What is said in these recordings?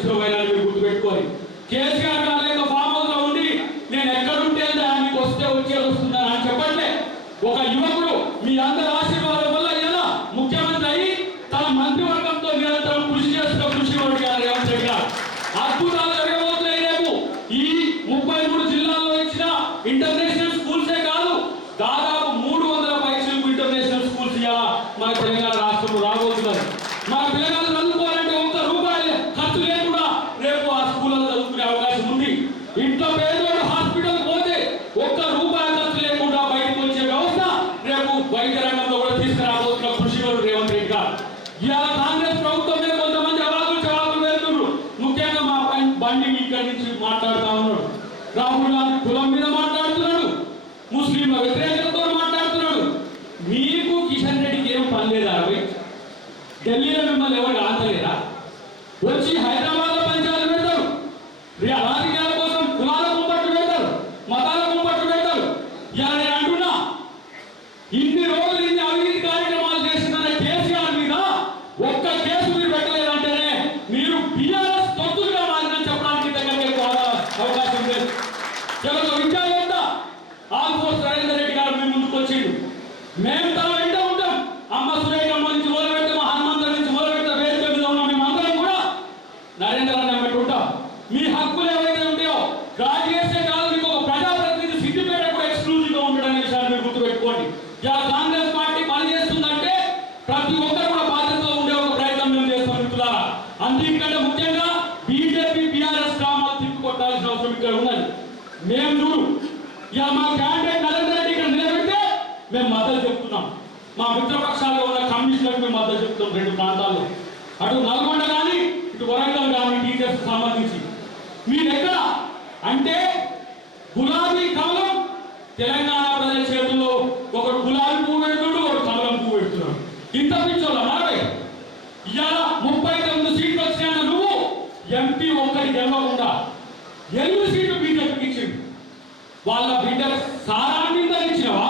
చేస్తూ పోయినారు. మీరు గుర్తుపెట్టుకోవాలి. కేసీఆర్ గారి యొక్క ఫామ్ హౌస్ లో ఉండి నేను ఎక్కడుంటే దానికి వస్తే వస్తుందని అని చెప్పట్లే. ఒక యువకుడు మీ అందరి ఆశీర్వాదం వల్ల ఇలా ముఖ్యమంత్రి అయ్యి తన మంత్రివర్గంతో నిరంతరం కృషి చేస్తున్న కృషి రేవంత్ రెడ్డి గారు అద్భుతాలు జరగబోతున్నాయి. రేపు ఈ 33 జిల్లాల్లో ఇచ్చిన ఇంటర్నేషనల్ స్కూల్సే కాదు, దాదాపు 300 పైసలకు ఇంటర్నేషనల్ స్కూల్స్ ఇవాళ మన తెలంగాణ రాష్ట్రంలో రాబోతున్నారు. మన పిల్లలు చదువుకోవాలంటే ₹1 ఖర్చు లేకుండా రేపు ఆ స్కూళ్ళలో చదువుకునే అవకాశం ఉంది. ఇంట్లో పేదోడు హాస్పిటల్ పోతే ₹1 ఖర్చు లేకుండా బయటకు వచ్చే వ్యవస్థ రేపు వైద్య రంగంలో కూడా తీసుకురాబోతున్న కృషి రేవంత్ రెడ్డి గారు. ఇవాళ కాంగ్రెస్ ప్రభుత్వం మీద కొంతమంది అవాకులు చవాకులు వెళ్తున్నారు. ముఖ్యంగా మా బండి ఇక్కడి నుంచి మాట్లాడుతూ ఉన్నాడు. రాహుల్ గాంధీ కులం మీద మాట్లాడుతున్నాడు, ముస్లింల వ్యతిరేకతతో మాట్లాడుతున్నాడు. మీకు కిషన్ రెడ్డికి ఏం పని లేదా? ఢిల్లీలో మిమ్మల్ని ఎవరు ఆంతలేరా? వచ్చి హైదరాబాద్ లో పంచాయతీ పెడతారు, రాజకీయాల కోసం కులాల కుంపట్లు పెడతారు, మతాల కుంపట్లు పెడతారు. ఇలా నేను అంటున్నా, ఇన్ని రోజులు ఇన్ని అవినీతి కార్యక్రమాలు చేస్తున్న కేసీఆర్ మీద ఒక్క కేసు మీరు పెట్టలేదంటేనే మీరు బీఆర్ఎస్ తొత్తులుగా మారిన చెప్పడానికి దగ్గర అవకాశం లేదు. చలో విద్యావేత్త ఆల్ఫోర్స్ నరేందర్ రెడ్డి గారు మీ ముందుకు వచ్చిండు. మేము తన వెంట ఉంటాం. అమ్మ సురేఖమ్మ నుంచి మొదలు పెడితే మా హనుమంతుడి నుంచి మొదలు పెడితే వేదిక మీద ఉన్న మేమందరం కూడా నరేంద్ర అన్న వెంట ఉంటాం. మీ హక్కులు ఏవైతే ఉంటాయో గ్రాడ్యుయేట్సే కాదు, మీకు ఒక ప్రజాప్రతినిధి సిద్దిపేట కూడా ఎక్స్క్లూజివ్ గా ఉంటాడనే విషయాన్ని మీరు గుర్తుపెట్టుకోండి. ఇలా కాంగ్రెస్ పార్టీ పనిచేస్తుందంటే ప్రతి ఒక్కరు కూడా బాధ్యతలో ఉండే ఒక ప్రయత్నం మేము చేస్తాం మిత్రులారా. అందుకంటే ముఖ్యంగా బీజేపీ బీఆర్ఎస్ గ్రామాలు తిప్పి కొట్టాల్సిన అవసరం ఇక్కడ ఉన్నది. మేము చూడు ఇలా మా క్యాండిడేట్ నరేంద్ర రెడ్డి ఇక్కడ నిలబెడితే మేము మద్దతు చెప్తున్నాం. మా మిత్రపక్షాల్లో ఉన్న కమ్యూనిస్టులకు మేము మద్దతు చెప్తున్నాం. 2 ప్రాంతాల్లో, అటు నల్గొండ కానీ ఇటు వరంగల్ కానీ టీచర్స్ సంబంధించి మీరు ఎక్కడ అంటే గులాబీ కమలం తెలంగాణ ప్రజల చేతుల్లో ఒకడు గులాబీ పువ్వు పెడుతున్నాడు, ఒకడు కమలం పువ్వు పెడుతున్నాడు. ఇంత పిచ్చోళ్ళ మనపై ఇవాళ 39 సీట్లు వచ్చినా నువ్వు ఎంపీ ఒక్కడి గెలవకుండా 8 సీట్లు బీజేపీకి ఇచ్చిండు. వాళ్ళ బిడ్డ సారాన్ని ఇచ్చినవా?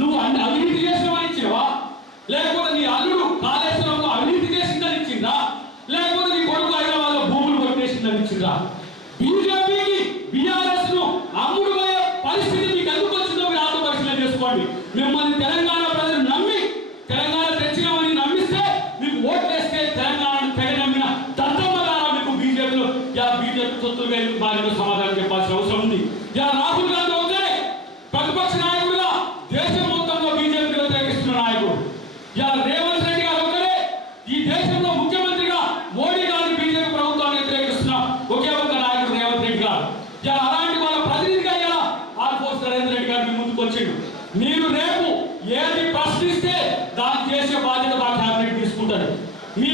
నువ్వు అన్ని అవినీతి చేసినవని ఇచ్చినవా? లేకపోతే నీ అల్లుడు కాళేశ్వరంలో అవినీతి చేసిందని ఇచ్చిందా? లేకపోతే నీ కొడుకు హైదరాబాద్ లో భూములు కొట్టేసిందని ఇచ్చిందా? బీజేపీకి బీఆర్ఎస్ ను అమ్ముడు పోయే పరిస్థితి మీకు ఎందుకు వచ్చిందో మీరు ఆత్మ పరిశీలన చేసుకోండి. మిమ్మల్ని తెలంగాణ ప్రజలు నమ్మి తెలంగాణ తెచ్చినామని నమ్మిస్తే మీకు ఓట్లు వేస్తే తెలంగాణను తెగ నమ్మిన దత్తమ్మగారా మీకు బీజేపీలో బీజేపీ తొత్తులుగా బాగా సమాధానం చెప్పాల్సిన అవసరం ఉంది. రాహుల్ గాంధీ ఒకటే ప్రతిపక్ష నాయకుడుగా దేశం మొత్తంలో బీజేపీ వ్యతిరేకిస్తున్న నాయకుడు. రేవంత్ రెడ్డి గారు ఒకరే ఈ దేశంలో ముఖ్యమంత్రిగా మోడీ గారిని బీజేపీ ప్రభుత్వాన్ని వ్యతిరేకిస్తున్న ఒకే ఒక నాయకుడు రేవంత్ రెడ్డి గారు. అలాంటి వాళ్ళ ప్రతినిధిగా ఇలా ఆల్ఫోర్స్ నరేంద్ర రెడ్డి గారు మీ ముందుకు వచ్చిండు. మీరు రేపు ఏది ప్రశ్నిస్తే దాన్ని చేసే బాధ్యత మా క్యాబినెట్ తీసుకుంటారు. మీ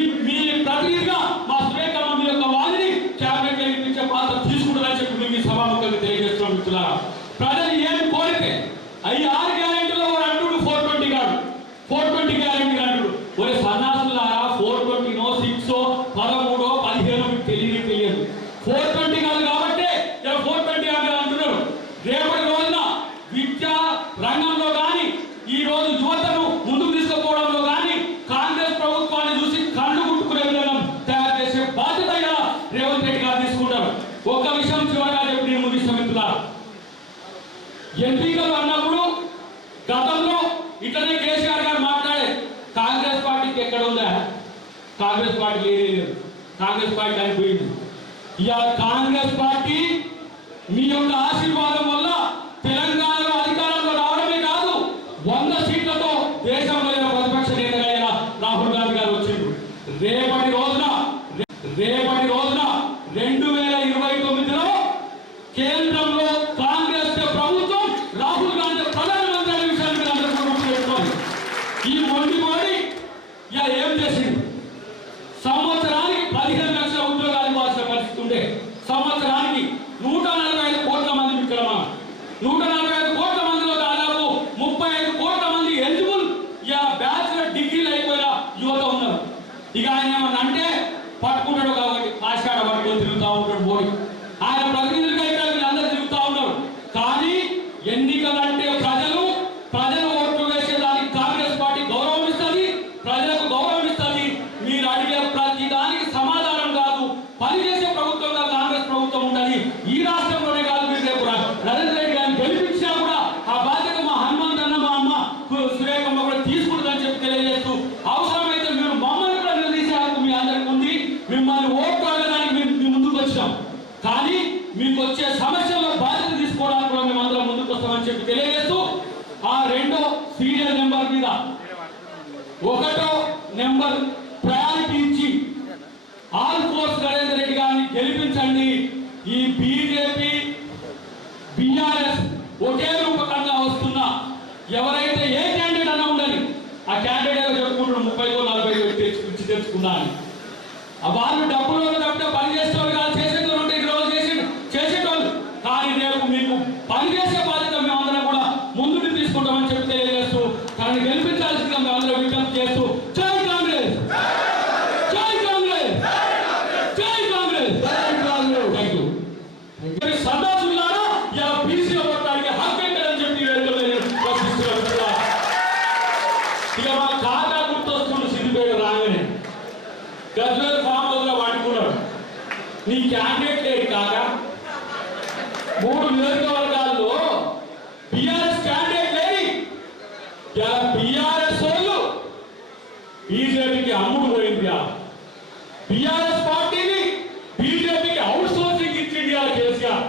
ప్రతినిధిగా మా సురేఖమ్మ మీ యొక్క వారిని క్యాబినెట్ ఇచ్చే పాత్ర తీసుకుంటారని చెప్పి మీ సభాముఖంగా తెలియజేస్తున్నాం మిత్రులారా. ప్రజలు ఏమి కోరితే అవి 6 గ్యారెంటీలో వారు అంటుడు 420 కాదు, 420 గ్యారెంటీ అంటుడు. ఒరే సన్నాసులారా, 420నో 6 13 15 మీకు తెలియదు. 420 కాదు కాబట్టి 420 అంటున్నారు. రేపటి రోజున విద్యా రంగంలో కానీ ఈ రోజు యువతను ముందుకు తీసుకుపోవడంలో కానీ కాంగ్రెస్ ప్రభుత్వాన్ని చూసి కళ్ళు కుట్టుకునే విధంగా తయారు చేసే బాధ్యత రేవంత్ రెడ్డి గారు తీసుకుంటారు. ఒక్క విషయం చివరిగా చెప్పి నేను ముగిస్తాను మిత్రులారా. ఎన్నికలు అన్నప్పుడు గతంలో ఇట్లనే కేసీఆర్ గారు మాట్లాడే కాంగ్రెస్ పార్టీకి ఎక్కడ ఉందా? కాంగ్రెస్ పార్టీ లేదు, కాంగ్రెస్ పార్టీ అయిపోయింది. ఇవాళ కాంగ్రెస్ పార్టీ మీ యొక్క ఆశీర్వాదం వల్ల తెలంగాణలో అధికారంలో రావడమే కాదు, 100 సీట్లతో దేశంలో ప్రతిపక్ష నేతగా రాహుల్ గాంధీ గారు వచ్చిండు. రేపటి రోజున 2029లో కేంద్రంలో కాంగ్రెస్ ప్రభుత్వం, రాహుల్ గాంధీ ప్రధానమంత్రి అనే విషయాన్ని అందరూ గుర్తుపెట్టుకోవాలి. ఈ మొండి మోడీ ఇలా ఏం చేసిండు? సంవత్సరానికి 15 లక్షల ఉద్యోగాలు ఇవ్వాల్సిన పరిస్థితి ఉండే. సంవత్సరానికి 145 కోట్ల మంది విక్రమా, 145 కోట్ల మందిలో దాదాపు 35 కోట్ల మంది ఎలిజిబుల్ బ్యాచులర్ డిగ్రీలు అయిపోయిన యువత ఉన్నారు. ఇక ఆయన ఏమన్నా అంటే పట్టుకుంటాడు కాబట్టి ఆషాఢ పట్టుకొని తిరుగుతూ ఉంటాడు మోడీ. ఆయన ప్రతినిధులుగా ఇక్కడ వీళ్ళందరూ తిరుగుతూ ఉన్నారు. కానీ ఎన్నికలంటే ప్రజలు ఓట్లు వేసేదానికి కాంగ్రెస్ పార్టీ గౌరవం ఇస్తుంది, ప్రజలకు గౌరవం ఇస్తుంది. మీరు అడిగే ప్రతి దానికి సమాధానం కాదు, ఒకటో నెంబర్ ప్రయారిటీ ఇచ్చి ఆల్ఫోర్స్ నరేందర్ రెడ్డి గారిని గెలిపించండి. ఈ బీజేపీ బీఆర్ఎస్ ఒకే రూపకంగా వస్తున్నా ఎవరైతే ఏ క్యాండిడేట్ అన్నా ఉండని ఆ క్యాండిడేట్ చెప్పుకుంటాడు 30-40 ఇచ్చి తెచ్చుకున్నాను. వాళ్ళు డబ్బులు తప్పితే పని చేసేవాళ్ళు కాదు, చేసేటోళ్ళు ఉంటే ఈ రోజు చేసేటోళ్ళు. కానీ రేపు మీకు పని చేసే బాధ్యత మేమందరం కూడా ముందుకు తీసుకుంటామని చెప్పి తెలియజేస్తూ తనని గెలిపించాల్సిందిగా మేమందరం విజ్ఞప్తి చేస్తూ జై కాంగ్రెస్, జై కాంగ్రెస్, జై కాంగ్రెస్. Thank you. సందాసులారా ఇలా బీసీ ఓటానికి హక్కు ఏంటని చెప్పి ప్రశ్నిస్తున్నా. ఇక మా కాకా గుర్తొస్తుంది సిద్దిపేట రాగానే గజ్వేల్ ఫామ్ హౌస్ లో వాడుకున్నాడు. నీ క్యాండిడేట్ లేడు కాక 3 నియోజకవర్గాల్లో బిఆర్ఎస్ క్యాండిడేట్ లేని బిఆర్ఎస్ వాళ్ళు బీజేపీకి అమ్ముడు పోయింది. బిఆర్ఎస్ పార్టీని బీజేపీకి అవుట్ సోర్సింగ్ ఇచ్చింది కేసీఆర్.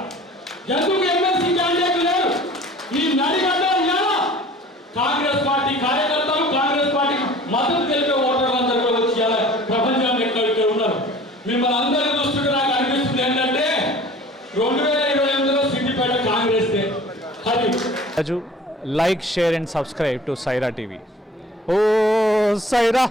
ఎందుకు ఎమ్మెల్సీ క్యాండిడేట్ లేరు? ఈ నడిగడ్డ కాంగ్రెస్ పార్టీ కార్యకర్తలు, కాంగ్రెస్ పార్టీ మద్దతు తెలిపే ఓటర్లందరూ కూడా వచ్చి ప్రపంచంలో ఎక్కడ ఉన్నారు. మిమ్మల్ని అందరూ చూస్తుంటే నాకు అనిపిస్తుంది ఏంటంటే 2028లో సిద్దిపేట కాంగ్రెస్ దే. like, share and subscribe to Saira TV. Oh, Saira!